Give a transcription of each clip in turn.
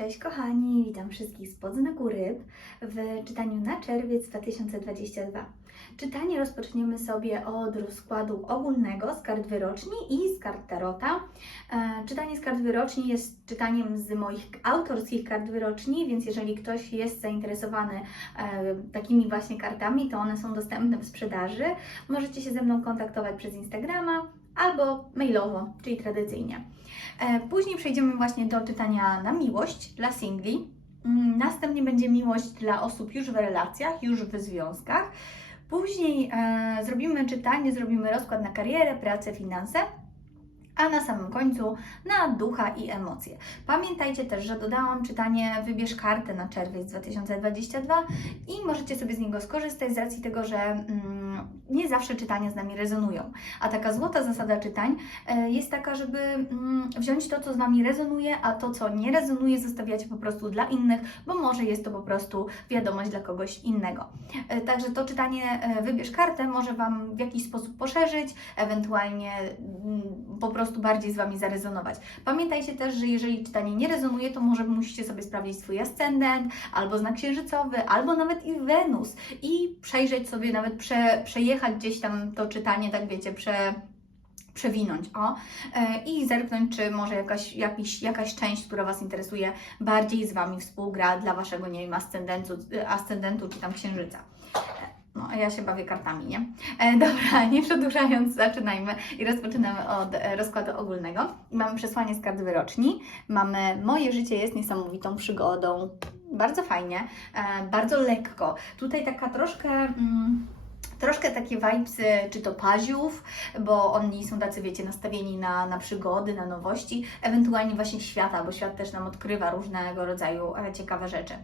Cześć kochani, witam wszystkich z podznaku ryb w czytaniu na czerwiec 2022. Czytanie rozpoczniemy sobie od rozkładu ogólnego z kart wyroczni i z kart tarota. E, Czytanie z kart wyroczni jest czytaniem z moich autorskich kart wyroczni, więc jeżeli ktoś jest zainteresowany e, takimi właśnie kartami, to one są dostępne w sprzedaży. Możecie się ze mną kontaktować przez Instagrama albo mailowo, czyli tradycyjnie. E, Później przejdziemy właśnie do czytania na miłość dla singli. Mm, Następnie będzie miłość dla osób już w relacjach, już w związkach. Później e, zrobimy czytanie, zrobimy rozkład na karierę, pracę, finanse. A na samym końcu na ducha i emocje. Pamiętajcie też, że dodałam czytanie Wybierz kartę na czerwiec 2022 i możecie sobie z niego skorzystać z racji tego, że mm, nie zawsze czytania z nami rezonują. A taka złota zasada czytań e, jest taka, żeby mm, wziąć to, co z Wami rezonuje, a to, co nie rezonuje, zostawiacie po prostu dla innych, bo może jest to po prostu wiadomość dla kogoś innego. E, Także to czytanie e, Wybierz kartę może Wam w jakiś sposób poszerzyć, ewentualnie mm, po prostu bardziej z Wami zarezonować. Pamiętajcie też, że jeżeli czytanie nie rezonuje, to może musicie sobie sprawdzić swój ascendent, albo znak księżycowy, albo nawet i Wenus i przejrzeć sobie, nawet prze, przejechać gdzieś tam to czytanie, tak wiecie, prze, przewinąć o e, i zerknąć, czy może jakaś, jakiś, jakaś część, która Was interesuje, bardziej z Wami współgra dla Waszego, nie wiem, ascendentu, ascendentu czy tam księżyca. E, No, ja się bawię kartami, nie? E, dobra, nie przedłużając, zaczynajmy i rozpoczynamy od e, rozkładu ogólnego. Mamy przesłanie z kart wyroczni. Mamy Moje życie jest niesamowitą przygodą. Bardzo fajnie, e, bardzo lekko. Tutaj taka troszkę. Mm, Troszkę takie vibesy, czy to paziów, bo oni są tacy, wiecie, nastawieni na, na przygody, na nowości, ewentualnie właśnie świata, bo świat też nam odkrywa różnego rodzaju e, ciekawe rzeczy.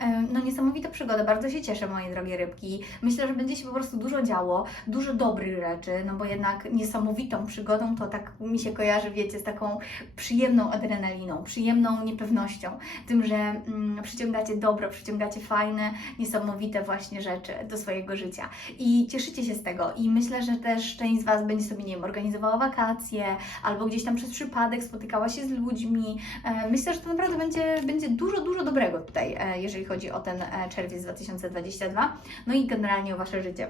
E, No niesamowita przygoda, bardzo się cieszę, moje drogie rybki. Myślę, że będzie się po prostu dużo działo, dużo dobrych rzeczy, no bo jednak niesamowitą przygodą to tak mi się kojarzy, wiecie, z taką przyjemną adrenaliną, przyjemną niepewnością, tym, że mm, przyciągacie dobro, przyciągacie fajne, niesamowite właśnie rzeczy do swojego życia. I cieszycie się z tego. I myślę, że też część z Was będzie sobie, nie wiem, organizowała wakacje, albo gdzieś tam przez przypadek spotykała się z ludźmi. E, Myślę, że to naprawdę będzie, będzie dużo, dużo dobrego tutaj, e, jeżeli chodzi o ten e, czerwiec 2022. No i generalnie o Wasze życie.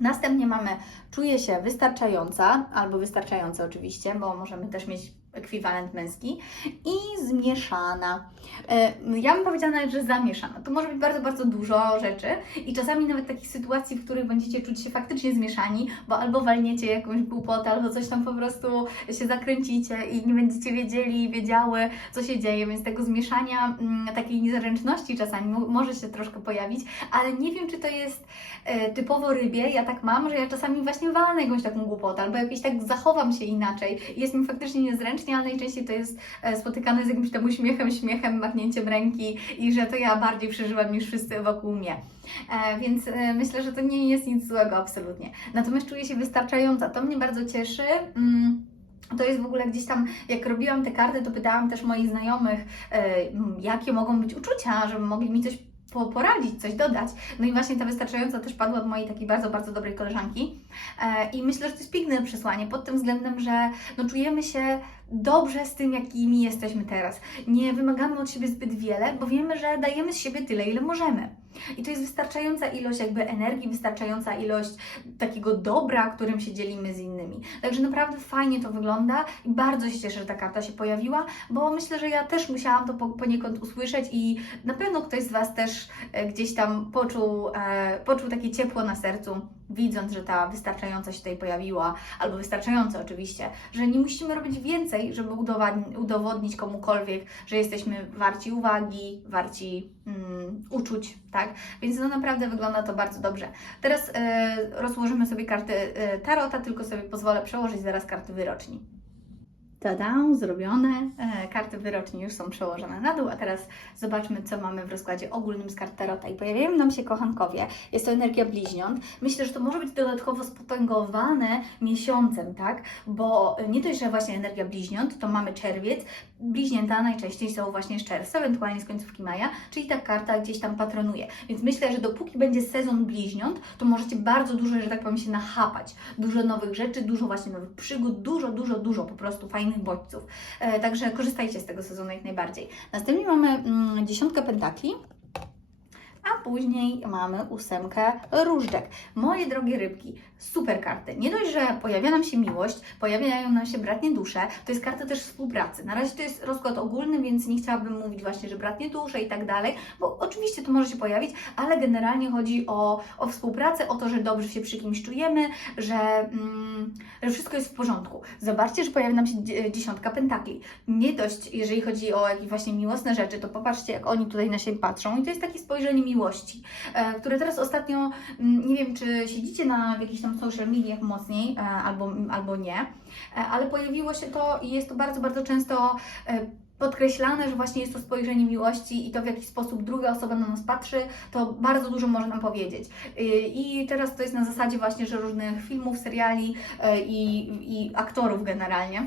Następnie mamy czuję się wystarczająca, albo wystarczająca oczywiście, bo możemy też mieć ekwiwalent męski i zmieszana. E, Ja bym powiedziała nawet, że zamieszana. To może być bardzo, bardzo dużo rzeczy i czasami nawet takich sytuacji, w których będziecie czuć się faktycznie zmieszani, bo albo walniecie jakąś głupotę, albo coś tam po prostu się zakręcicie i nie będziecie wiedzieli, wiedziały, co się dzieje, więc tego zmieszania, mm, takiej niezręczności czasami mo- może się troszkę pojawić, ale nie wiem, czy to jest e, typowo rybie. Ja tak mam, że ja czasami właśnie walnę jakąś taką głupotę, albo jakieś tak zachowam się inaczej i jest mi faktycznie niezręcznie, ale najczęściej to jest e, spotykane z jakimś tam uśmiechem, śmiechem, machnięciem ręki i że to ja bardziej przeżyłam niż wszyscy wokół mnie. E, więc e, myślę, że to nie jest nic złego absolutnie. Natomiast czuję się wystarczająca. To mnie bardzo cieszy. Mm. To jest w ogóle gdzieś tam, jak robiłam te karty, to pytałam też moich znajomych, jakie mogą być uczucia, żeby mogli mi coś po- poradzić, coś dodać. No i właśnie ta wystarczająca też padła od mojej takiej bardzo, bardzo dobrej koleżanki. I myślę, że to jest piękne przesłanie pod tym względem, że no, czujemy się dobrze z tym, jakimi jesteśmy teraz. Nie wymagamy od siebie zbyt wiele, bo wiemy, że dajemy z siebie tyle, ile możemy. I to jest wystarczająca ilość jakby energii, wystarczająca ilość takiego dobra, którym się dzielimy z innymi. Także naprawdę fajnie to wygląda i bardzo się cieszę, że ta karta się pojawiła, bo myślę, że ja też musiałam to po- poniekąd usłyszeć i na pewno ktoś z Was też e, gdzieś tam poczuł, e, poczuł takie ciepło na sercu, widząc, że ta wystarczająca się tutaj pojawiła, albo wystarczająca oczywiście, że nie musimy robić więcej, żeby udowodni- udowodnić komukolwiek, że jesteśmy warci uwagi, warci mm, uczuć, tak? Więc no naprawdę wygląda to bardzo dobrze. Teraz e, rozłożymy sobie karty e, Tarota, tylko sobie pozwolę przełożyć zaraz karty wyroczni. Tada, zrobione. E, karty wyroczni już są przełożone na dół, a teraz zobaczmy, co mamy w rozkładzie ogólnym z kart Tarota. I pojawiają nam się kochankowie. Jest to energia bliźniąt. Myślę, że to może być dodatkowo spotęgowane miesiącem, tak? Bo nie dość, że właśnie energia bliźniąt, to mamy czerwiec, bliźnięta najczęściej są właśnie z czerwca, ewentualnie z końcówki maja, czyli ta karta gdzieś tam patronuje. Więc myślę, że dopóki będzie sezon bliźniąt, to możecie bardzo dużo, że tak powiem, się nachapać. Dużo nowych rzeczy, dużo właśnie nowych przygód, dużo, dużo, dużo po prostu fajnych bodźców. E, także korzystajcie z tego sezonu jak najbardziej. Następnie mamy mm, dziesiątkę pentakli. A później mamy ósemkę różdżek. Moje drogie rybki, super karty. Nie dość, że pojawia nam się miłość, pojawiają nam się bratnie dusze, to jest karta też współpracy. Na razie to jest rozkład ogólny, więc nie chciałabym mówić właśnie, że bratnie dusze i tak dalej, bo oczywiście to może się pojawić, ale generalnie chodzi o, o współpracę, o to, że dobrze się przy kimś czujemy, że, mm, że wszystko jest w porządku. Zobaczcie, że pojawia nam się dzie- dziesiątka pentakli. Nie dość, jeżeli chodzi o jakieś właśnie miłosne rzeczy, to popatrzcie, jak oni tutaj na siebie patrzą i to jest takie spojrzenie miłości, e, które teraz ostatnio, mm, nie wiem, czy siedzicie na w jakichś tam social mediach mocniej, e, albo, albo nie, e, ale pojawiło się to i jest to bardzo, bardzo często e, podkreślane, że właśnie jest to spojrzenie miłości i to w jaki sposób druga osoba na nas patrzy, to bardzo dużo może nam powiedzieć. I teraz to jest na zasadzie właśnie, że różnych filmów, seriali i, i aktorów generalnie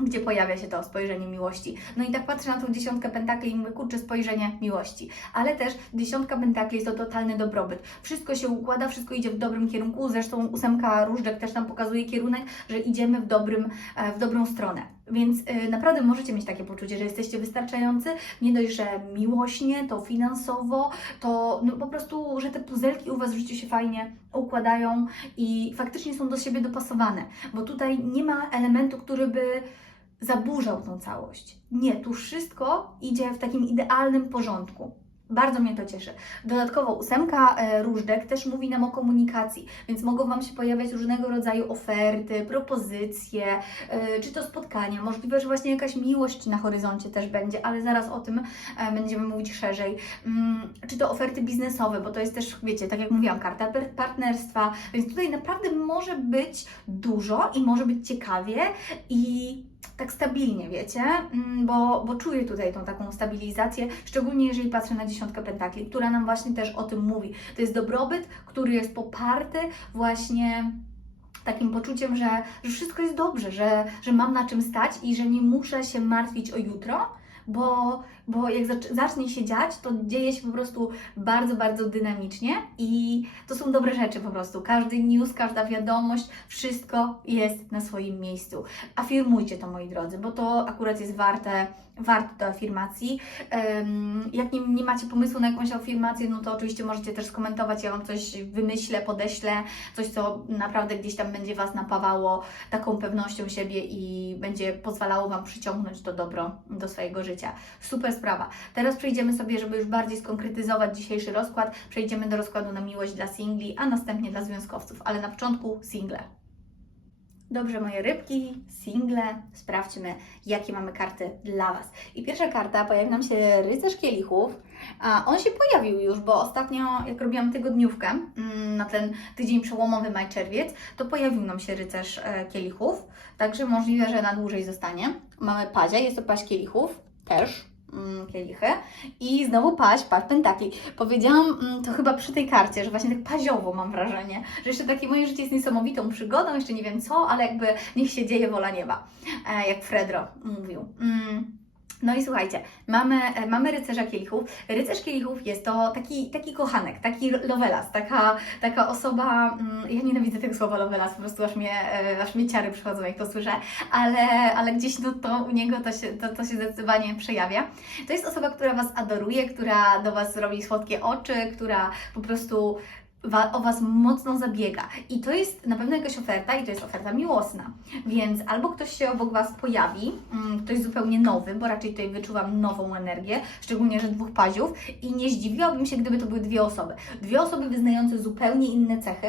gdzie pojawia się to spojrzenie miłości. No i tak patrzę na tą dziesiątkę pentakli i mówię, kurczę, spojrzenie miłości. Ale też dziesiątka pentakli jest to totalny dobrobyt. Wszystko się układa, wszystko idzie w dobrym kierunku. Zresztą ósemka różdżek też nam pokazuje kierunek, że idziemy w, dobrym, e, w dobrą stronę. Więc e, naprawdę możecie mieć takie poczucie, że jesteście wystarczający. Nie dość, że miłośnie, to finansowo, to no, po prostu, że te puzelki u Was w życiu się fajnie układają i faktycznie są do siebie dopasowane. Bo tutaj nie ma elementu, który by zaburzał tą całość. Nie, tu wszystko idzie w takim idealnym porządku. Bardzo mnie to cieszy. Dodatkowo ósemka e, różdżek też mówi nam o komunikacji, więc mogą Wam się pojawiać różnego rodzaju oferty, propozycje, e, czy to spotkania. Możliwe, że właśnie jakaś miłość na horyzoncie też będzie, ale zaraz o tym e, będziemy mówić szerzej. Mm, Czy to oferty biznesowe, bo to jest też, wiecie, tak jak mówiłam, karta partnerstwa, więc tutaj naprawdę może być dużo i może być ciekawie i tak stabilnie, wiecie, Mm, bo, bo czuję tutaj tą taką stabilizację, szczególnie jeżeli patrzę na dziesiątkę pentakli, która nam właśnie też o tym mówi. To jest dobrobyt, który jest poparty właśnie takim poczuciem, że, że wszystko jest dobrze, że, że mam na czym stać i że nie muszę się martwić o jutro, bo, bo jak zac- zacznie się dziać, to dzieje się po prostu bardzo, bardzo dynamicznie i to są dobre rzeczy po prostu. Każdy news, każda wiadomość, wszystko jest na swoim miejscu. Afirmujcie to, moi drodzy, bo to akurat jest warte, warte do afirmacji. Jak nie, nie macie pomysłu na jakąś afirmację, no to oczywiście możecie też skomentować, ja Wam coś wymyślę, podeślę, coś, co naprawdę gdzieś tam będzie Was napawało taką pewnością siebie i będzie pozwalało Wam przyciągnąć to dobro do swojego życia. Super sprawa. Teraz przejdziemy sobie, żeby już bardziej skonkretyzować dzisiejszy rozkład, przejdziemy do rozkładu na miłość dla singli, a następnie dla związkowców, ale na początku single. Dobrze, moje rybki, single, sprawdźmy, jakie mamy karty dla Was. I pierwsza karta, pojawi nam się rycerz kielichów. A on się pojawił już, bo ostatnio, jak robiłam tygodniówkę mm, na ten tydzień przełomowy maj-czerwiec, to pojawił nam się rycerz e, kielichów. Także możliwe, że na dłużej zostanie. Mamy pazia, jest to paź kielichów, też kielichy. I znowu paź, paź pentakli. Powiedziałam mm, to chyba przy tej karcie, że właśnie tak paziowo mam wrażenie, że jeszcze takie moje życie jest niesamowitą przygodą, jeszcze nie wiem co, ale jakby niech się dzieje wola nieba, e, jak Fredro mówił. Mm. No i słuchajcie, mamy, e, mamy rycerza kielichów. Rycerz kielichów jest to taki, taki kochanek, taki lovelas, taka, taka osoba, mm, ja nienawidzę tego słowa lovelas, po prostu aż mnie, e, aż mnie ciary przychodzą, jak to słyszę, ale, ale gdzieś no, to u niego to się, to, to się zdecydowanie przejawia. To jest osoba, która Was adoruje, która do Was robi słodkie oczy, która po prostu wa- o Was mocno zabiega. I to jest na pewno jakaś oferta i to jest oferta miłosna. Więc albo ktoś się obok Was pojawi, mm, ktoś zupełnie nowy, bo raczej tutaj wyczuwam nową energię, szczególnie, że dwóch paziów i nie zdziwiłabym się, gdyby to były dwie osoby. Dwie osoby wyznające zupełnie inne cechy,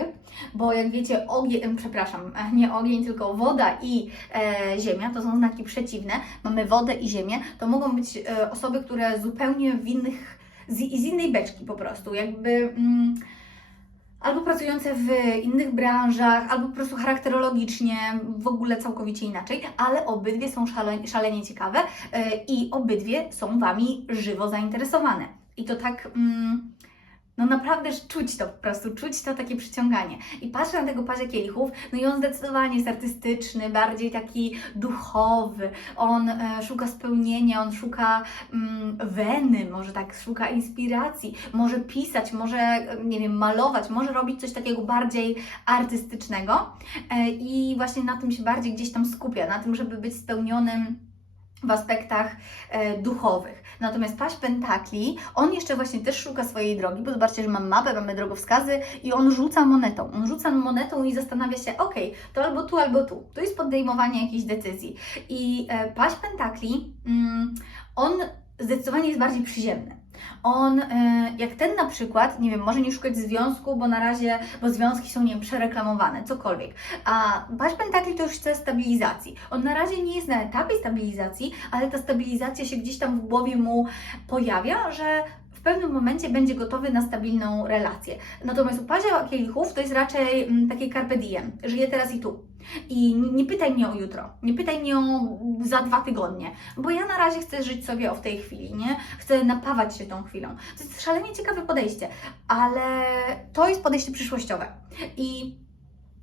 bo jak wiecie, ogień, przepraszam, nie ogień, tylko woda i e, ziemia, to są znaki przeciwne. Mamy wodę i ziemię, to mogą być e, osoby, które zupełnie w innych, z, z innej beczki po prostu, jakby... Mm, albo pracujące w innych branżach, albo po prostu charakterologicznie, w ogóle całkowicie inaczej, ale obydwie są szale, szalenie ciekawe e, i obydwie są Wami żywo zainteresowane. I to tak, mm, No naprawdę czuć to po prostu, czuć to takie przyciąganie. I patrzę na tego parze kielichów, no i on zdecydowanie jest artystyczny, bardziej taki duchowy. On e, szuka spełnienia, on szuka mm, weny, może tak, szuka inspiracji, może pisać, może, e, nie wiem, malować, może robić coś takiego bardziej artystycznego. E, I właśnie na tym się bardziej gdzieś tam skupia, na tym, żeby być spełnionym w aspektach e, duchowych. Natomiast paść pentakli, on jeszcze właśnie też szuka swojej drogi, bo zobaczcie, że mam mapę, mamy drogowskazy i on rzuca monetą. On rzuca monetą i zastanawia się, ok, to albo tu, albo tu. To jest podejmowanie jakiejś decyzji. I e, paść pentakli, mm, on zdecydowanie jest bardziej przyziemny. On, e, jak ten na przykład, nie wiem, może nie szukać związku, bo na razie, bo związki są, nie wiem, przereklamowane, cokolwiek. A Paść Pentakli to już chce stabilizacji. On na razie nie jest na etapie stabilizacji, ale ta stabilizacja się gdzieś tam w głowie mu pojawia, że pewnym momencie będzie gotowy na stabilną relację. Natomiast u Pazia Kielichów to jest raczej mm, takie carpe diem, żyje teraz i tu. I nie- pytaj mnie o jutro, nie pytaj mnie o za dwa tygodnie, bo ja na razie chcę żyć sobie o w tej chwili, nie? Chcę napawać się tą chwilą. To jest szalenie ciekawe podejście, ale to jest podejście przyszłościowe. I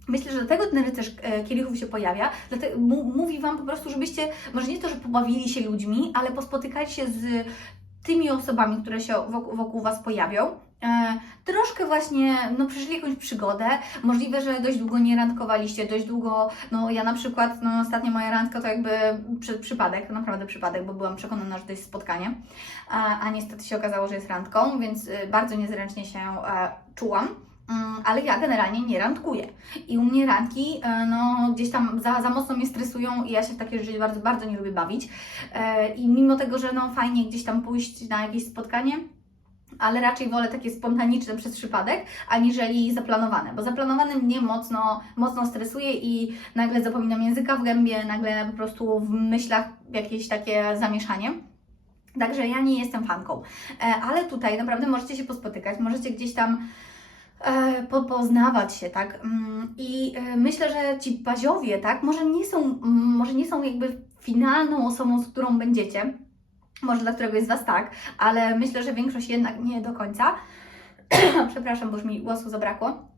Myślę, że dlatego ten rycerz e, kielichów się pojawia. Dlatego mówi Wam po prostu, żebyście może nie to, że pobawili się ludźmi, ale pospotykali się z tymi osobami, które się wokół, wokół Was pojawią. E, troszkę właśnie, no przeżyli jakąś przygodę. Możliwe, że dość długo nie randkowaliście, dość długo, no ja na przykład, no ostatnia moja randka to jakby przy, przypadek, naprawdę przypadek, bo byłam przekonana, że to jest spotkanie, a, a niestety się okazało, że jest randką, więc y, bardzo niezręcznie się e, czułam. Mm, Ale ja generalnie nie randkuję. I u mnie randki, e, no gdzieś tam za, za mocno mnie stresują i ja się w takie rzeczy bardzo, bardzo nie lubię bawić. E, I mimo tego, że no fajnie gdzieś tam pójść na jakieś spotkanie, ale raczej wolę takie spontaniczne przez przypadek, aniżeli zaplanowane, bo zaplanowane mnie mocno, mocno stresuje i nagle zapominam języka w gębie, nagle po prostu w myślach jakieś takie zamieszanie. Także ja nie jestem fanką, E, ale tutaj naprawdę możecie się pospotykać, możecie gdzieś tam po, poznawać się, tak? Mm, I e, myślę, że ci baziowie, tak, może nie są, mm, może nie są jakby finalną osobą, z którą będziecie, może dla któregoś z Was tak, ale myślę, że większość jednak nie do końca. Przepraszam, bo już mi głosu zabrakło.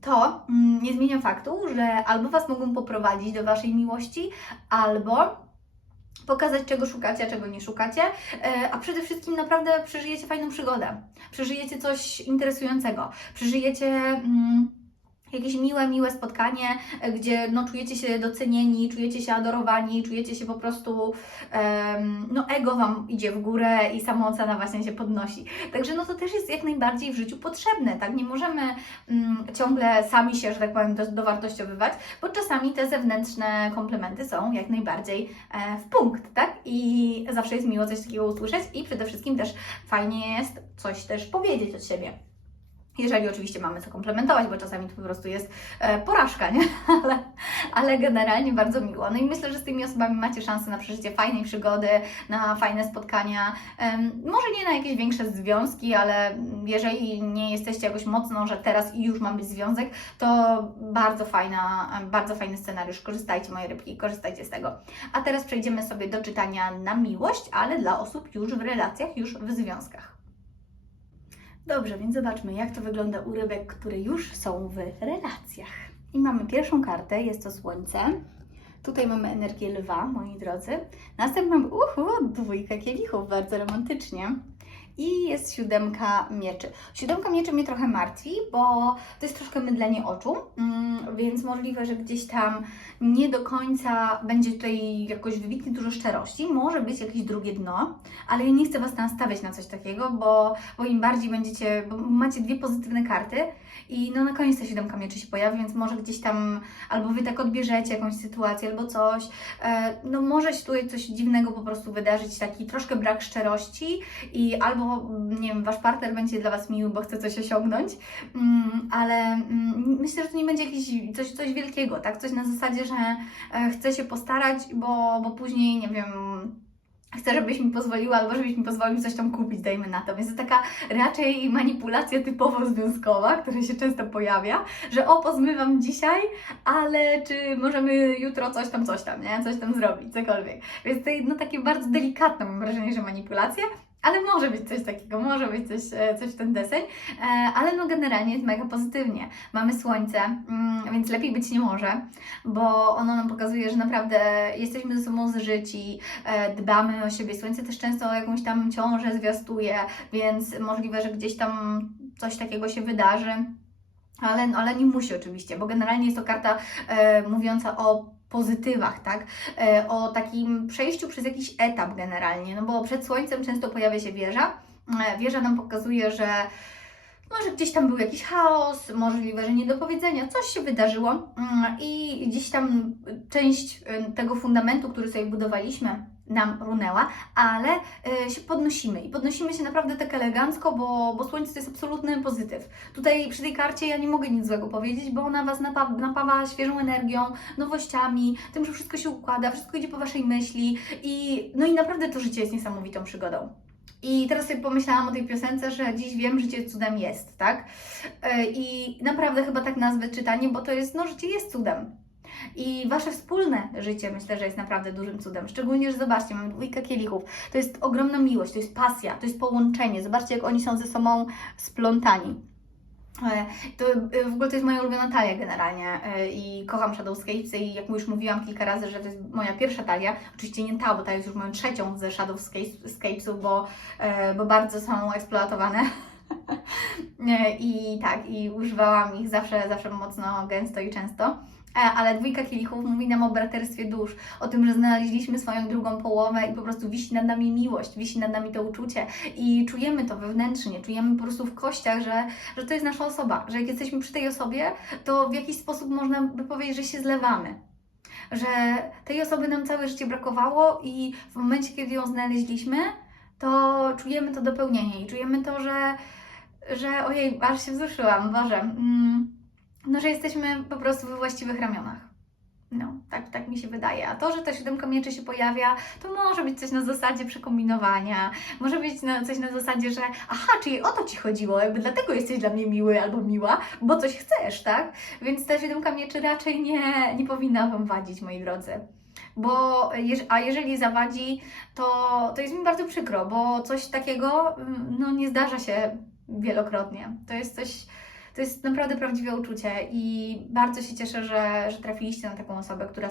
To mm, nie zmienia faktu, że albo Was mogą poprowadzić do Waszej miłości, albo pokazać, czego szukacie, a czego nie szukacie, e, a przede wszystkim naprawdę przeżyjecie fajną przygodę, przeżyjecie coś interesującego, przeżyjecie mm, jakieś miłe, miłe spotkanie, e, gdzie no, czujecie się docenieni, czujecie się adorowani, czujecie się po prostu, em, no ego Wam idzie w górę i samoocena właśnie się podnosi. Także no to też jest jak najbardziej w życiu potrzebne, tak? Nie możemy mm, ciągle sami się, że tak powiem, do, dowartościowywać, bo czasami te zewnętrzne komplementy są jak najbardziej e, w punkt, tak? I zawsze jest miło coś takiego usłyszeć i przede wszystkim też fajnie jest coś też powiedzieć od siebie. Jeżeli oczywiście mamy co komplementować, bo czasami to po prostu jest e, porażka, nie? Ale, ale generalnie bardzo miło. No i myślę, że z tymi osobami macie szansę na przeżycie fajnej przygody, na fajne spotkania. Em, może nie na jakieś większe związki, ale jeżeli nie jesteście jakoś mocno, że teraz i już ma być związek, to bardzo fajna, bardzo fajny scenariusz. Korzystajcie moje rybki, korzystajcie z tego. A teraz przejdziemy sobie do czytania na miłość, ale dla osób już w relacjach, już w związkach. Dobrze, więc zobaczmy, jak to wygląda u rybek, które już są w relacjach. I mamy pierwszą kartę, jest to Słońce. Tutaj mamy energię lwa, moi drodzy. Następną, uhu, dwójka kielichów, bardzo romantycznie. I jest siódemka mieczy. Siódemka mieczy mnie trochę martwi, bo to jest troszkę mydlenie oczu, mm, więc możliwe, że gdzieś tam nie do końca będzie tutaj jakoś wybitnie dużo szczerości. Może być jakieś drugie dno, ale ja nie chcę Was nastawiać na coś takiego, bo, bo im bardziej będziecie, bo macie dwie pozytywne karty i no na koniec ta siódemka mieczy się pojawi, więc może gdzieś tam albo Wy tak odbierzecie jakąś sytuację albo coś. E, no może się tutaj coś dziwnego po prostu wydarzyć, taki troszkę brak szczerości i albo, nie wiem, Wasz partner będzie dla Was miły, bo chce coś osiągnąć, mm, ale mm, myślę, że to nie będzie jakieś coś, coś wielkiego, tak? Coś na zasadzie, że e, chcę się postarać, bo, bo później, nie wiem, chcę, żebyś mi pozwoliła, albo żebyś mi pozwolił coś tam kupić, dajmy na to. Więc to taka raczej manipulacja typowo związkowa, która się często pojawia, że o, pozmywam dzisiaj, ale czy możemy jutro coś tam, coś tam, nie? Coś tam zrobić, cokolwiek. Więc to no takie bardzo delikatne, mam wrażenie, że manipulacje, Ale może być coś takiego, może być coś, e, coś w ten deseń, e, ale no generalnie jest mega pozytywnie. Mamy słońce, mm, więc lepiej być nie może, bo ono nam pokazuje, że naprawdę jesteśmy ze sobą zżyci, e, dbamy o siebie. Słońce też często jakąś tam ciążę zwiastuje, więc możliwe, że gdzieś tam coś takiego się wydarzy. Ale, ale nie musi oczywiście, bo generalnie jest to karta e, mówiąca o pozytywach, tak? E, o takim przejściu przez jakiś etap generalnie, no bo przed słońcem często pojawia się wieża. E, wieża nam pokazuje, że może gdzieś tam był jakiś chaos, możliwe, że niedopowiedzenia, coś się wydarzyło mm, i gdzieś tam część e, tego fundamentu, który sobie budowaliśmy, nam runęła, ale e, się podnosimy i podnosimy się naprawdę tak elegancko, bo, bo słońce to jest absolutny pozytyw. Tutaj przy tej karcie ja nie mogę nic złego powiedzieć, bo ona Was napawa, napawa świeżą energią, nowościami, tym, że wszystko się układa, wszystko idzie po Waszej myśli i no i naprawdę to życie jest niesamowitą przygodą. I teraz sobie pomyślałam o tej piosence, że dziś wiem, życie cudem jest, tak? E, I naprawdę chyba tak nazwę czytanie, bo to jest, no życie jest cudem. I wasze wspólne życie myślę, że jest naprawdę dużym cudem. Szczególnie, że zobaczcie, mamy dwójkę kielichów. To jest ogromna miłość, to jest pasja, to jest połączenie. Zobaczcie, jak oni są ze sobą splątani. E, To e, w ogóle to jest moja ulubiona talia generalnie e, i kocham Shadowscapes i jak już mówiłam kilka razy, że to jest moja pierwsza talia, oczywiście nie ta, bo ta jest już moją trzecią ze Shadowscapesów, bo, bo bardzo są eksploatowane. I tak, i używałam ich zawsze, zawsze mocno, gęsto i często. E, Ale dwójka kielichów mówi nam o braterstwie dusz, o tym, że znaleźliśmy swoją drugą połowę i po prostu wisi nad nami miłość, wisi nad nami to uczucie i czujemy to wewnętrznie, czujemy po prostu w kościach, że, że to jest nasza osoba, że jak jesteśmy przy tej osobie, to w jakiś sposób można by powiedzieć, że się zlewamy. Że tej osoby nam całe życie brakowało i w momencie, kiedy ją znaleźliśmy, to czujemy to dopełnienie i czujemy to, że, że ojej, aż się wzruszyłam, Boże, mm, no, że jesteśmy po prostu we właściwych ramionach. No, tak, tak mi się wydaje. A to, że ta siódemka mieczy się pojawia, to może być coś na zasadzie przekombinowania, może być na, coś na zasadzie, że aha, czyli o to Ci chodziło, jakby dlatego jesteś dla mnie miły albo miła, bo coś chcesz, tak? Więc ta siódemka mieczy raczej nie, nie powinna Wam wadzić, moi drodzy. Bo, a jeżeli zawadzi, to, to jest mi bardzo przykro, bo coś takiego mm, no, nie zdarza się wielokrotnie. To jest coś, to jest naprawdę prawdziwe uczucie i bardzo się cieszę, że, że trafiliście na taką osobę, która,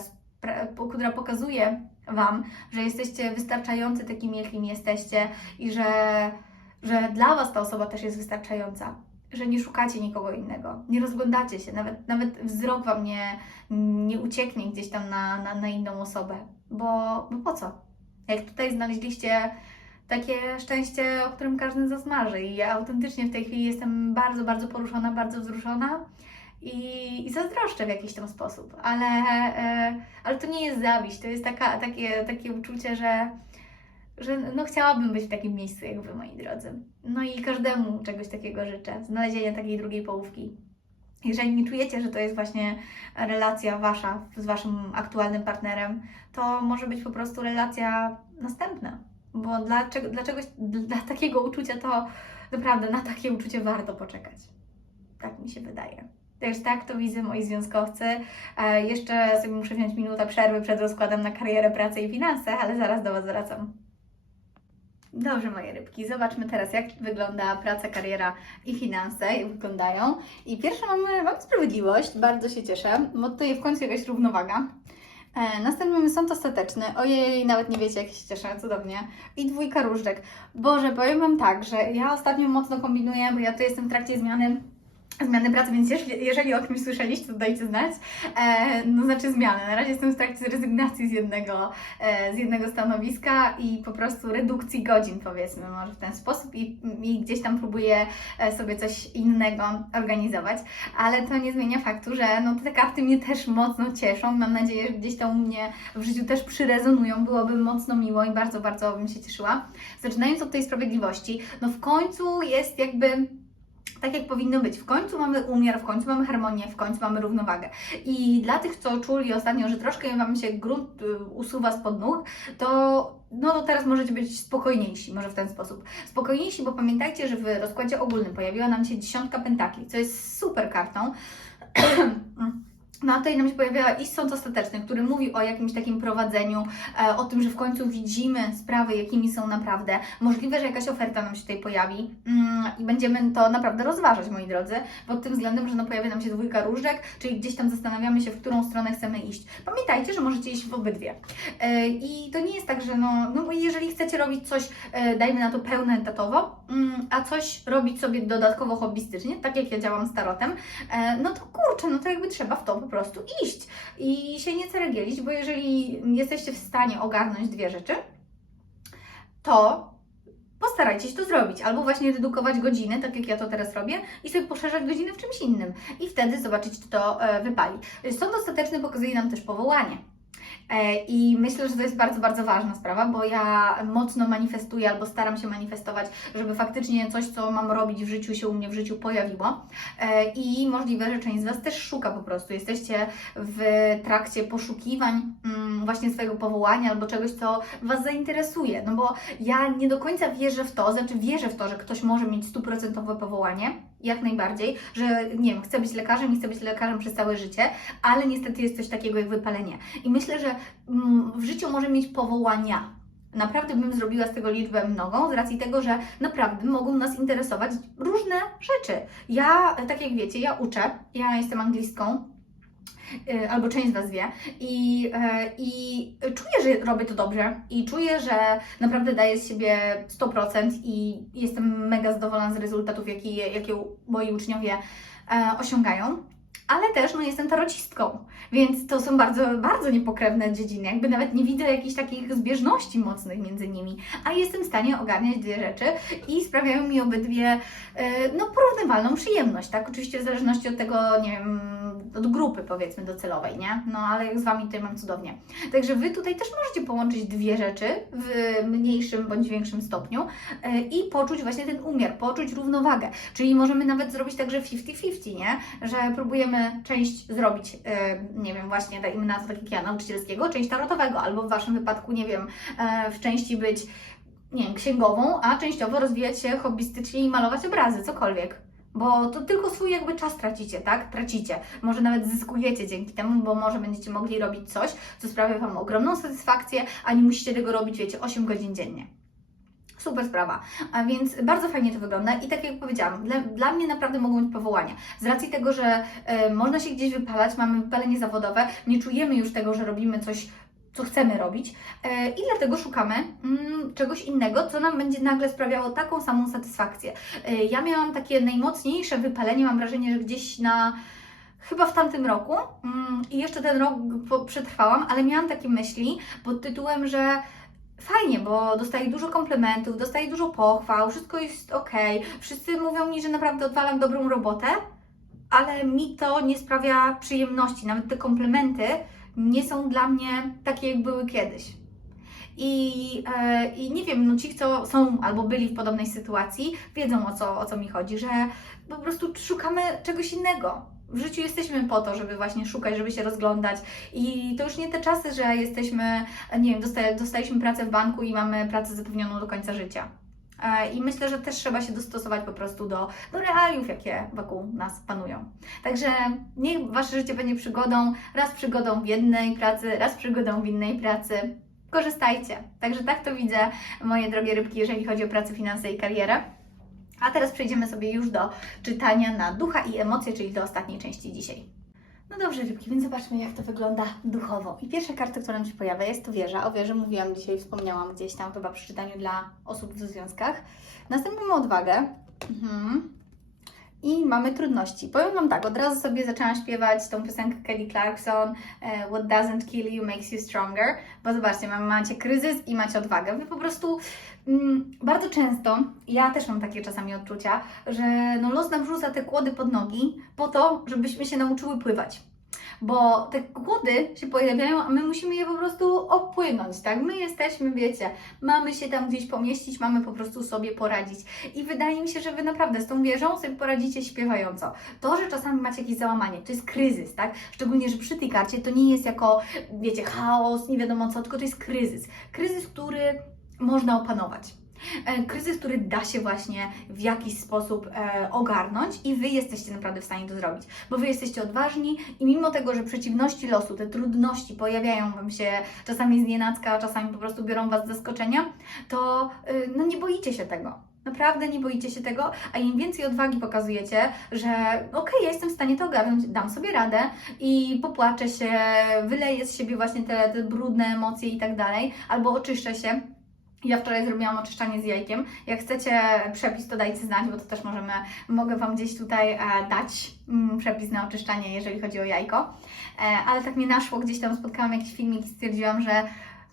która pokazuje Wam, że jesteście wystarczający takimi, jakimi jesteście i że, że dla Was ta osoba też jest wystarczająca. Że nie szukacie nikogo innego, nie rozglądacie się, nawet, nawet wzrok Wam nie, nie ucieknie gdzieś tam na, na, na inną osobę, bo, bo po co? Jak tutaj znaleźliście takie szczęście, o którym każdy z nas marzy. I ja autentycznie w tej chwili jestem bardzo, bardzo poruszona, bardzo wzruszona i, i zazdroszczę w jakiś tam sposób. Ale, e, ale to nie jest zawiść, to jest taka, takie, takie uczucie, że, że no chciałabym być w takim miejscu jak Wy, moi drodzy. No i każdemu czegoś takiego życzę, znalezienia takiej drugiej połówki. Jeżeli nie czujecie, że to jest właśnie relacja Wasza z Waszym aktualnym partnerem, to może być po prostu relacja następna. Bo dla, dla czegoś, dla takiego uczucia to naprawdę na takie uczucie warto poczekać. Tak mi się wydaje. Też tak to widzę moi związkowcy. E, jeszcze sobie muszę wziąć minutę przerwy przed rozkładem na karierę, pracę i finanse, ale zaraz do Was wracam. Dobrze, moje rybki, zobaczmy teraz, jak wygląda praca, kariera i finanse, jak wyglądają. I pierwsze mamy, mamy sprawiedliwość, bardzo się cieszę, bo tutaj w końcu jakaś równowaga. E, następny mamy sąd ostateczny. Ojej, nawet nie wiecie, jak się cieszę, cudownie. I dwójka różdżek. Boże, powiem Wam tak, że ja ostatnio mocno kombinuję, bo ja tu jestem w trakcie zmiany zmiany pracy, więc jeżeli, jeżeli o kimś słyszeliście, to dajcie znać. E, no znaczy zmiany. Na razie jestem w trakcie rezygnacji z jednego, e, z jednego stanowiska i po prostu redukcji godzin, powiedzmy, może w ten sposób i, i gdzieś tam próbuję e, sobie coś innego organizować, ale to nie zmienia faktu, że no, te karty mnie też mocno cieszą. Mam nadzieję, że gdzieś tam u mnie w życiu też przyrezonują. Byłoby mocno miło i bardzo, bardzo bym się cieszyła. Zaczynając od tej sprawiedliwości, no w końcu jest jakby tak jak powinno być. W końcu mamy umiar, w końcu mamy harmonię, w końcu mamy równowagę. I dla tych, co czuli ostatnio, że troszkę Wam się grunt y, usuwa spod nóg, to no to teraz możecie być spokojniejsi, może w ten sposób. Spokojniejsi, bo pamiętajcie, że w rozkładzie ogólnym pojawiła nam się dziesiątka pentakli, co jest super kartą. No a tutaj nam się pojawia i sąd ostateczny, który mówi o jakimś takim prowadzeniu, e, o tym, że w końcu widzimy sprawy, jakimi są naprawdę. Możliwe, że jakaś oferta nam się tutaj pojawi mm, i będziemy to naprawdę rozważać, moi drodzy, pod tym względem, że no pojawia nam się dwójka różdżek, czyli gdzieś tam zastanawiamy się, w którą stronę chcemy iść. Pamiętajcie, że możecie iść w obydwie. E, I to nie jest tak, że no, no jeżeli chcecie robić coś, e, dajmy na to pełnoetatowo, mm, a coś robić sobie dodatkowo hobbystycznie, tak jak ja działam z tarotem, no to kurczę, no to jakby trzeba w to po prostu iść i się nie ceregielić, bo jeżeli jesteście w stanie ogarnąć dwie rzeczy, to postarajcie się to zrobić, albo właśnie redukować godziny, tak jak ja to teraz robię, i sobie poszerzać godziny w czymś innym. I wtedy zobaczyć, czy to e, wypali. Sąd ostateczny pokazuje nam też powołanie. E, I myślę, że to jest bardzo, bardzo ważna sprawa, bo ja mocno manifestuję albo staram się manifestować, żeby faktycznie coś, co mam robić w życiu, się u mnie w życiu pojawiło. E, I możliwe, że część z Was też szuka po prostu. Jesteście w trakcie poszukiwań mm, właśnie swojego powołania albo czegoś, co Was zainteresuje. No bo ja nie do końca wierzę w to, znaczy wierzę w to, że ktoś może mieć stuprocentowe powołanie, jak najbardziej, że nie wiem, chcę być lekarzem i chcę być lekarzem przez całe życie, ale niestety jest coś takiego jak wypalenie. I myślę, że mm, w życiu może mieć powołania. Naprawdę bym zrobiła z tego liczbę mnogą, z racji tego, że naprawdę mogą nas interesować różne rzeczy. Ja, tak jak wiecie, ja uczę, ja jestem anglistką, albo część z Was wie, i, e, i czuję, że robię to dobrze i czuję, że naprawdę daję z siebie 100% i jestem mega zadowolona z rezultatów, jakie, jakie moi uczniowie e, osiągają. Ale też no, jestem tarocistką, więc to są bardzo, bardzo niepokrewne dziedziny. Jakby nawet nie widzę jakichś takich zbieżności mocnych między nimi, a jestem w stanie ogarniać dwie rzeczy i sprawiają mi obydwie e, no, porównywalną przyjemność, tak? Oczywiście w zależności od tego, nie wiem, od grupy powiedzmy docelowej, nie? No ale jak z Wami tutaj mam cudownie. Także Wy tutaj też możecie połączyć dwie rzeczy w mniejszym bądź większym stopniu e, i poczuć właśnie ten umiar, poczuć równowagę. Czyli możemy nawet zrobić także 50-50, nie? Że próbujemy część zrobić, e, nie wiem, właśnie dajmy na to tak jak ja, nauczycielskiego, część tarotowego, albo w Waszym wypadku, nie wiem, e, w części być nie wiem, księgową, a częściowo rozwijać się hobbystycznie i malować obrazy, cokolwiek. Bo to tylko swój jakby czas tracicie, tak? Tracicie. Może nawet zyskujecie dzięki temu, bo może będziecie mogli robić coś, co sprawia Wam ogromną satysfakcję, a nie musicie tego robić, wiecie, 8 godzin dziennie. Super sprawa. A więc bardzo fajnie to wygląda i tak jak powiedziałam, dla, dla mnie naprawdę mogą być powołania. Z racji tego, że e, można się gdzieś wypalać, mamy wypalenie zawodowe, nie czujemy już tego, że robimy coś co chcemy robić e, i dlatego szukamy mm, czegoś innego, co nam będzie nagle sprawiało taką samą satysfakcję. E, ja miałam takie najmocniejsze wypalenie, mam wrażenie, że gdzieś na chyba w tamtym roku mm, i jeszcze ten rok przetrwałam, ale miałam takie myśli pod tytułem, że fajnie, bo dostaję dużo komplementów, dostaję dużo pochwał, wszystko jest ok, wszyscy mówią mi, że naprawdę odwalam dobrą robotę, ale mi to nie sprawia przyjemności, nawet te komplementy nie są dla mnie takie, jak były kiedyś. I, e, I nie wiem, no ci, co są albo byli w podobnej sytuacji, wiedzą o co, o co mi chodzi, że po prostu szukamy czegoś innego. W życiu jesteśmy po to, żeby właśnie szukać, żeby się rozglądać. I to już nie te czasy, że jesteśmy, nie wiem, dosta- dostaliśmy pracę w banku i mamy pracę zapewnioną do końca życia. E, I myślę, że też trzeba się dostosować po prostu do, do realiów, jakie wokół nas panują. Także niech Wasze życie będzie przygodą, raz przygodą w jednej pracy, raz przygodą w innej pracy. Korzystajcie. Także tak to widzę, moje drogie rybki, jeżeli chodzi o pracę, finanse i karierę. A teraz przejdziemy sobie już do czytania na ducha i emocje, czyli do ostatniej części dzisiaj. No dobrze, rybki, więc zobaczmy, jak to wygląda duchowo. I pierwsza karta, która nam się pojawia, jest to wieża. O wieży mówiłam dzisiaj, wspomniałam gdzieś tam chyba przy czytaniu dla osób w związkach. Następnie mamy odwagę. Mhm. I mamy trudności. Powiem Wam tak, od razu sobie zaczęłam śpiewać tą piosenkę Kelly Clarkson e, What doesn't kill you makes you stronger. Bo zobaczcie, macie kryzys i macie odwagę. Wy po prostu mm, bardzo często, ja też mam takie czasami odczucia, że no los nam wrzuca te kłody pod nogi po to, żebyśmy się nauczyły pływać. Bo te kłody się pojawiają, a my musimy je po prostu opłynąć, tak? My jesteśmy, wiecie, mamy się tam gdzieś pomieścić, mamy po prostu sobie poradzić. I wydaje mi się, że Wy naprawdę z tą wieżą sobie poradzicie śpiewająco. To, że czasami macie jakieś załamanie, to jest kryzys, tak? Szczególnie, że przy tej karcie to nie jest jako, wiecie, chaos, nie wiadomo co, tylko to jest kryzys. Kryzys, który można opanować. E, kryzys, który da się właśnie w jakiś sposób e, ogarnąć i Wy jesteście naprawdę w stanie to zrobić, bo Wy jesteście odważni i mimo tego, że przeciwności losu, te trudności pojawiają Wam się czasami z nienacka, czasami po prostu biorą Was z zaskoczenia, to y, no nie boicie się tego. Naprawdę nie boicie się tego, a im więcej odwagi pokazujecie, że okej, ja jestem w stanie to ogarnąć, dam sobie radę i popłaczę się, wyleję z siebie właśnie te, te brudne emocje i tak dalej, albo oczyszczę się. Ja wczoraj zrobiłam oczyszczanie z jajkiem. Jak chcecie przepis, to dajcie znać, bo to też możemy, mogę Wam gdzieś tutaj e, dać mm, przepis na oczyszczanie, jeżeli chodzi o jajko. E, ale tak mnie naszło, gdzieś tam spotkałam jakiś filmik i stwierdziłam, że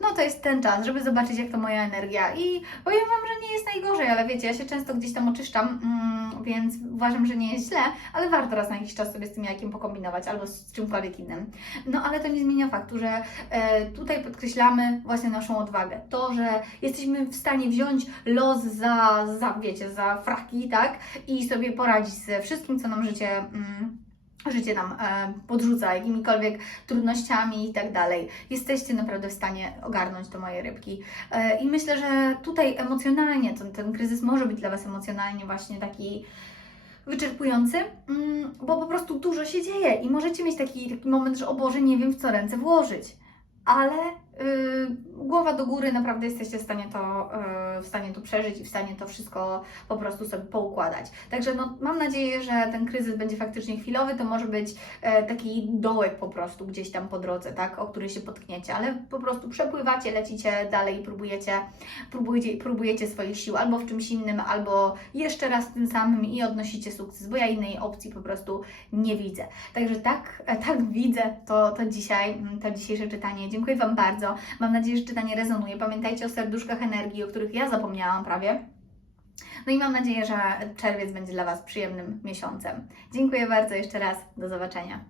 no to jest ten czas, żeby zobaczyć, jak to moja energia. I powiem Wam, że nie jest najgorzej, ale wiecie, ja się często gdzieś tam oczyszczam, mm, więc uważam, że nie jest źle, ale warto raz na jakiś czas sobie z tym jajkiem pokombinować albo z czymkolwiek innym. No ale to nie zmienia faktu, że e, tutaj podkreślamy właśnie naszą odwagę. To, że jesteśmy w stanie wziąć los za, za wiecie, za fraki, tak? I sobie poradzić ze wszystkim, co nam życie. Mm, życie nam e, podrzuca, jakimikolwiek trudnościami i tak dalej. Jesteście naprawdę w stanie ogarnąć to moje rybki. E, I myślę, że tutaj emocjonalnie ten, ten kryzys może być dla Was emocjonalnie właśnie taki wyczerpujący, mm, bo po prostu dużo się dzieje i możecie mieć taki, taki moment, że o Boże, nie wiem w co ręce włożyć. Ale głowa do góry, naprawdę jesteście w stanie, to, yy, w stanie to przeżyć i w stanie to wszystko po prostu sobie poukładać. Także no, mam nadzieję, że ten kryzys będzie faktycznie chwilowy, to może być e, taki dołek po prostu gdzieś tam po drodze, tak, o który się potkniecie, ale po prostu przepływacie, lecicie dalej i próbujecie, próbujecie, próbujecie swoich sił albo w czymś innym, albo jeszcze raz w tym samym i odnosicie sukces, bo ja innej opcji po prostu nie widzę. Także tak, e, tak widzę to, to dzisiaj, mm, to dzisiejsze czytanie. Dziękuję Wam Mam nadzieję, że czytanie rezonuje. Pamiętajcie o serduszkach energii, o których ja zapomniałam prawie. No i mam nadzieję, że czerwiec będzie dla Was przyjemnym miesiącem. Dziękuję bardzo jeszcze raz. Do zobaczenia.